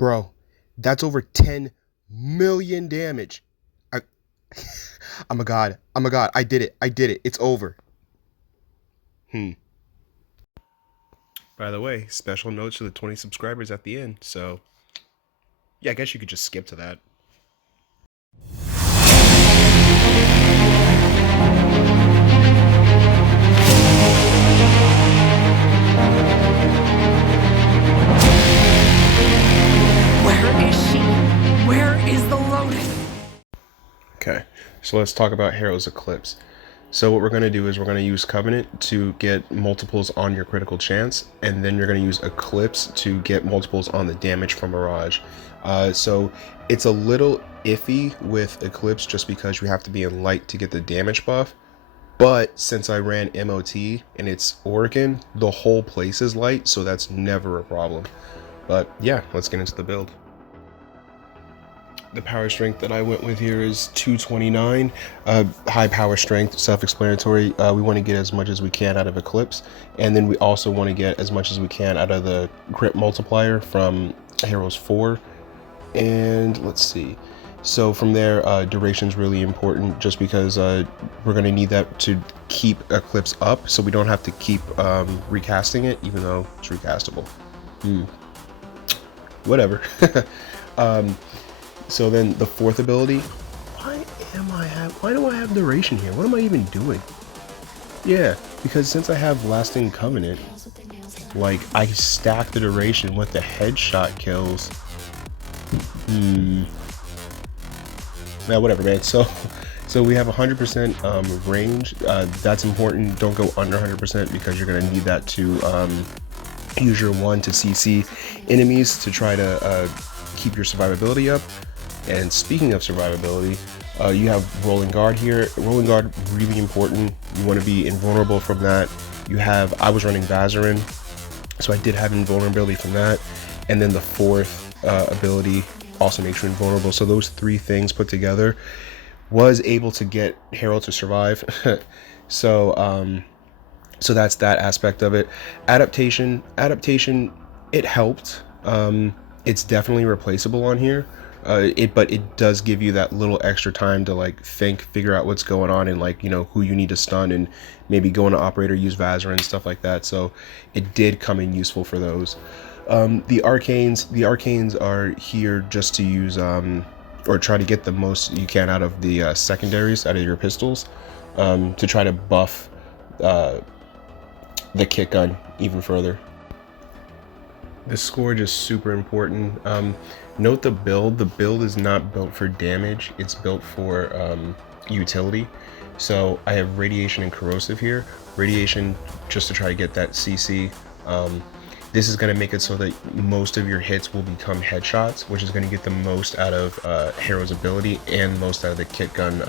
Bro, that's over 10 million damage. I, I'm a god. I'm a god. I did it. I did it. It's over. By the way, special notes to the 20 subscribers at the end. So, yeah, I guess you could just skip to that. Where is she? Where is the loading? Okay, so let's talk about Harrow's Eclipse. So what we're going to do is we're going to use Covenant to get multiples on your critical chance, and then you're going to use Eclipse to get multiples on the damage from Mirage. So it's a little iffy with Eclipse just because you have to be in light to get the damage buff. But since I ran MOT and it's Oregon, the whole place is light, so that's never a problem. But yeah, let's get into the build. The power strength that I went with here is 229. High power strength, self-explanatory. We want to get as much as we can out of Eclipse, and then we also want to get as much as we can out of the grip multiplier from Heroes 4. And let's see. So from there, duration is really important just because we're going to need that to keep Eclipse up, so we don't have to keep recasting it, even though it's recastable. Whatever. So then the fourth ability, why do I have duration here? What am I even doing? Yeah, because since I have Lasting Covenant, like I stack the duration with the headshot kills. Yeah, whatever, man. So we have 100% range. That's important. Don't go under 100% because you're gonna need that to use your 1 to CC enemies to try to keep your survivability up. And speaking of survivability, you have Rolling Guard here. Rolling Guard, really important. You want to be invulnerable from that. You have, I was running Vazarin, so I did have invulnerability from that. And then the fourth ability also makes you invulnerable. So those three things put together was able to get Harrow to survive. So that's that aspect of it. Adaptation, it helped. It's definitely replaceable on here. But it does give you that little extra time to like think, figure out what's going on, and like, you know, who you need to stun, and maybe go into operator, use Vazarin and stuff like that. So it did come in useful for those. The arcanes are here just to use or try to get the most you can out of the secondaries, out of your pistols, to try to buff the kick gun even further. The Scourge is super important. Note the build. The build is not built for damage. It's built for utility. So I have Radiation and Corrosive here. Radiation just to try to get that CC. This is going to make it so that most of your hits will become headshots, which is going to get the most out of Harrow's ability and most out of the kit gun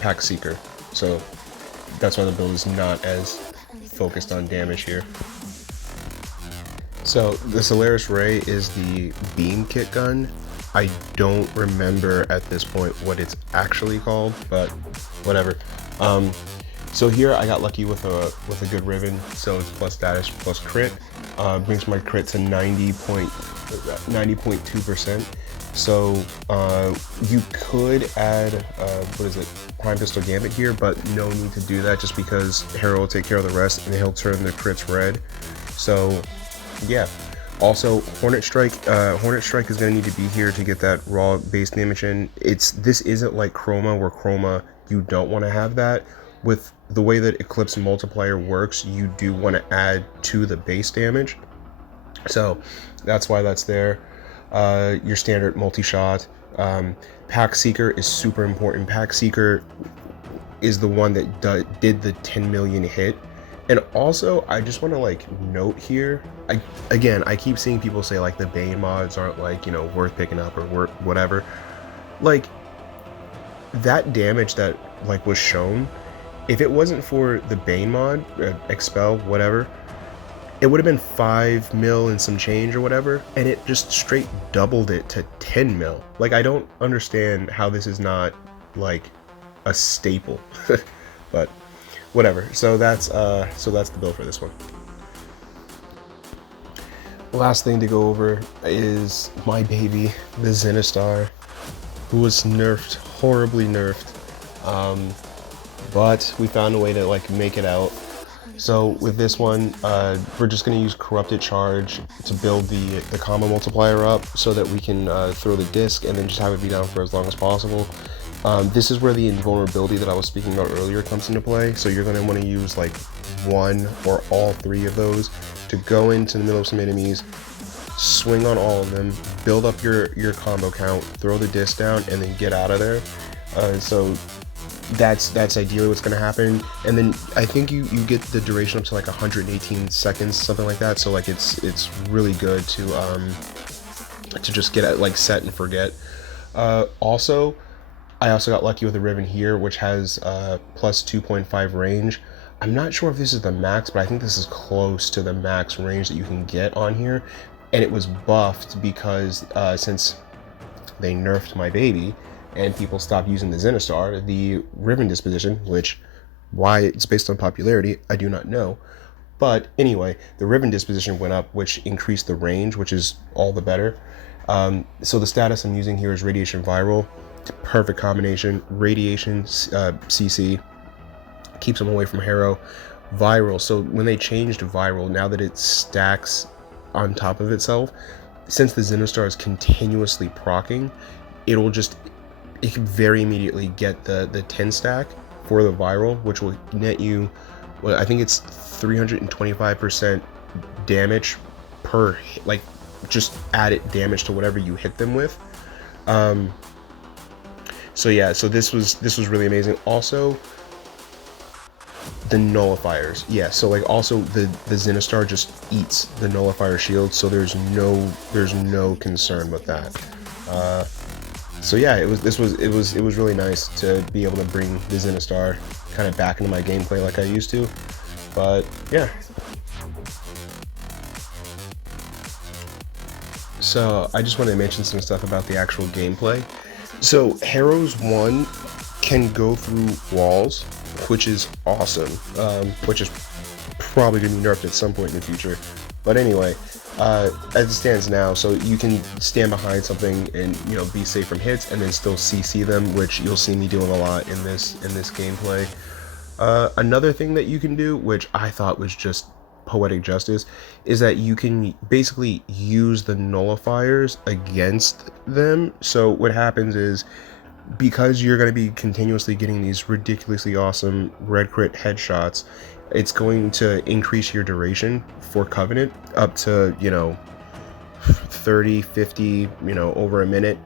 Pack Seeker. So that's why the build is not as focused on damage here. So the Solaris Ray is the beam kit gun. I don't remember at this point what it's actually called, but whatever. So here I got lucky with a good ribbon, so it's plus status plus crit. Brings my crit to 90.2%. So you could add what is it, Prime Pistol Gambit here, but no need to do that just because Harrow will take care of the rest and he'll turn the crits red. So yeah. Also, Hornet Strike. Hornet Strike is going to need to be here to get that raw base damage in. This isn't like Chroma, where Chroma you don't want to have that. With the way that Eclipse Multiplier works, you do want to add to the base damage. So that's why that's there. Your standard multi-shot. Pack Seeker is super important. Pack Seeker is the one that did the 10 million hit. And also, I just want to like note here, I keep seeing people say like the Bane mods aren't like, you know, worth picking up or worth whatever. Like that damage that like was shown, if it wasn't for the Bane mod, Expel, whatever, it would have been 5 mil and some change or whatever, and it just straight doubled it to 10 mil. Like, I don't understand how this is not like a staple, but whatever. So that's the build for this one. last thing to go over is my baby, the Zenistar, who was nerfed, horribly nerfed. But we found a way to like make it out. So with this one, we're just going to use Corrupted Charge to build the combo multiplier up so that we can throw the disc and then just have it be down for as long as possible. This is where the invulnerability that I was speaking about earlier comes into play. So you're going to want to use like one or all three of those to go into the middle of some enemies, swing on all of them, build up your combo count, throw the disc down, and then get out of there. So that's ideally what's going to happen. And then I think you get the duration up to like 118 seconds, something like that. So like it's really good to just get it like set and forget. Also, I also got lucky with a Riven here, which has plus 2.5 range. I'm not sure if this is the max, but I think this is close to the max range that you can get on here. And it was buffed because since they nerfed my baby and people stopped using the Zenistar, the Riven disposition, which why it's based on popularity, I do not know. But anyway, the Riven disposition went up, which increased the range, which is all the better. So the status I'm using here is Radiation Viral. Perfect combination. Radiation, CC, keeps them away from Harrow. Viral, so when they changed Viral, now that it stacks on top of itself, since the Zenistar is continuously procking, it can very immediately get the 10 stack for the Viral, which will net you, well, I think it's 325% damage per, like, just added damage to whatever you hit them with. So yeah, so this was really amazing. Also, the nullifiers, yeah, so like also the Zenistar just eats the nullifier shield, so there's no concern with that. So yeah, it was really nice to be able to bring the Zenistar kind of back into my gameplay like I used to. But yeah, so I just wanted to mention some stuff about the actual gameplay. So Harrow's 1 can go through walls, which is awesome, which is probably going to be nerfed at some point in the future. But anyway, as it stands now, so you can stand behind something and, you know, be safe from hits and then still CC them, which you'll see me doing a lot in this gameplay. Another thing that you can do, which I thought was just poetic justice, is that you can basically use the nullifiers against them. So what happens is, because you're going to be continuously getting these ridiculously awesome red crit headshots, it's going to increase your duration for Covenant up to, you know, 30, 50, you know, over a minute.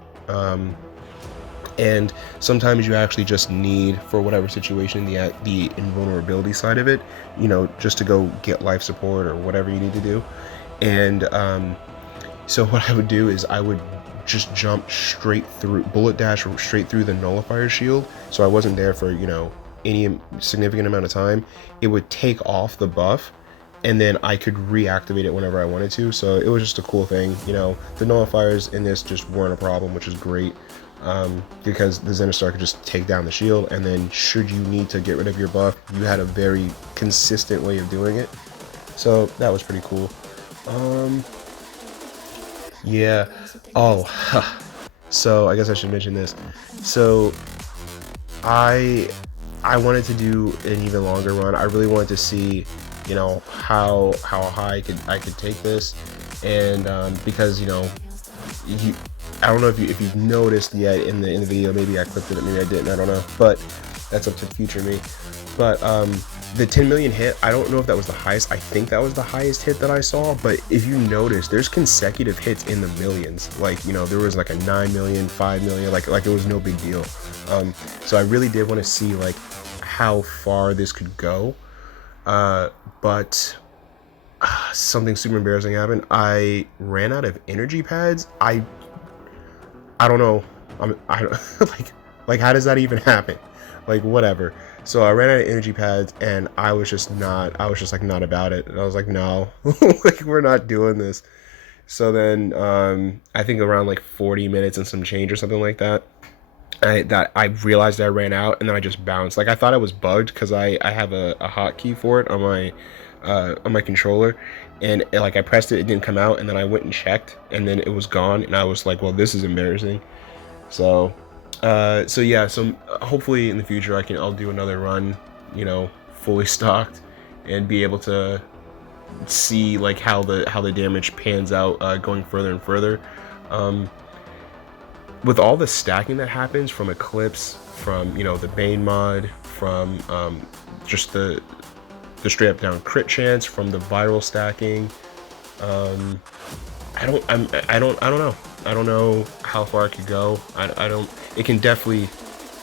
And sometimes you actually just need, for whatever situation, the invulnerability side of it, you know, just to go get life support or whatever you need to do. And so what I would do is I would just jump straight through, bullet dash straight through the nullifier shield, so I wasn't there for, you know, any significant amount of time. It would take off the buff, and then I could reactivate it whenever I wanted to. So it was just a cool thing, you know. The nullifiers in this just weren't a problem, which is great, because the Zenistar could just take down the shield, and then should you need to get rid of your buff, you had a very consistent way of doing it. So that was pretty cool. Yeah. Oh, so I guess I should mention this. So I wanted to do an even longer run. I really wanted to see, you know, how high I could take this, and because, you know, I don't know if you've noticed yet in the video. Maybe I clipped it, maybe I didn't. I don't know, but that's up to future me. But the 10 million hit, I don't know if that was the highest. I think that was the highest hit that I saw. But if you notice, there's consecutive hits in the millions. Like, you know, there was like a 9 million, 5 million, like it was no big deal. So I really did want to see like how far this could go. But something super embarrassing happened. I ran out of energy pads. I don't know. I like how does that even happen? Like, whatever. So I ran out of energy pads, and I was just like not about it. And I was like, no, like, we're not doing this. So then I think around like 40 minutes and some change or something like that, I realized I ran out, and then I just bounced. Like, I thought I was bugged because I have a hotkey for it on my on my controller, and like I pressed it, it didn't come out, and then I went and checked, and then it was gone, and I was like, well, this is embarrassing. So yeah, so hopefully in the future I'll do another run, you know, fully stocked, and be able to see like how the damage pans out going further and further. With all the stacking that happens from Eclipse, from, you know, the Bane mod, from just the straight up down crit chance, from the viral stacking, I don't know. I don't know how far it could go. I don't. It can definitely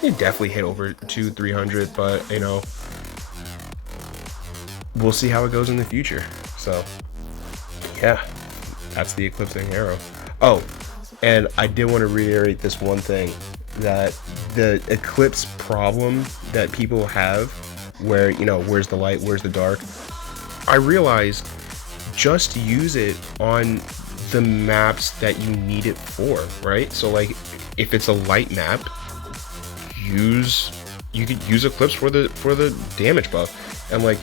hit over 200-300, but you know, we'll see how it goes in the future. So yeah, that's the Eclipse and Harrow. Oh, and I did want to reiterate this one thing, that the Eclipse problem that people have, where, you know, where's the light, where's the dark, I realized just use it on the maps that you need it for, right? So like if it's a light map, you could use Eclipse for the damage buff. And like,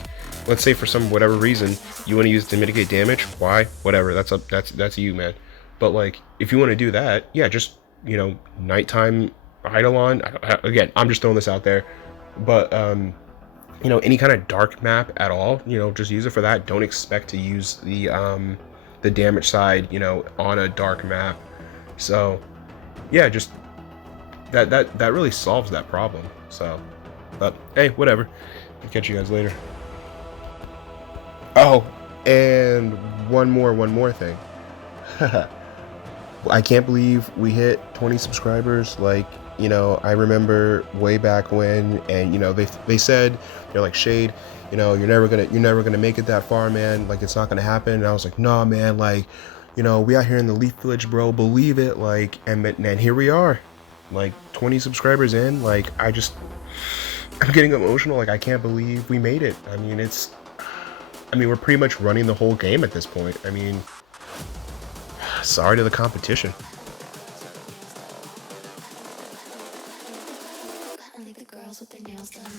let's say for some whatever reason you want to use it to mitigate damage, why, whatever, that's you, man. But like, if you want to do that, yeah, just, you know, nighttime Eidolon. Again, I'm just throwing this out there, but you know, any kind of dark map at all, you know, just use it for that. Don't expect to use the damage side, you know, on a dark map. So yeah, just that really solves that problem. So, but hey, whatever. I'll catch you guys later. Oh, and one more thing. I can't believe we hit 20 subscribers. Like, you know, I remember way back when, and you know, they said, they're like, Shade, you know, you're never gonna make it that far, man. Like, it's not gonna happen. And I was like, nah, man. Like, you know, we out here in the Leaf Village, bro. Believe it. Like, and here we are, like 20 subscribers in. Like, I'm getting emotional. Like, I can't believe we made it. I mean, we're pretty much running the whole game at this point. I mean, sorry to the competition. Only the girls with their nails done.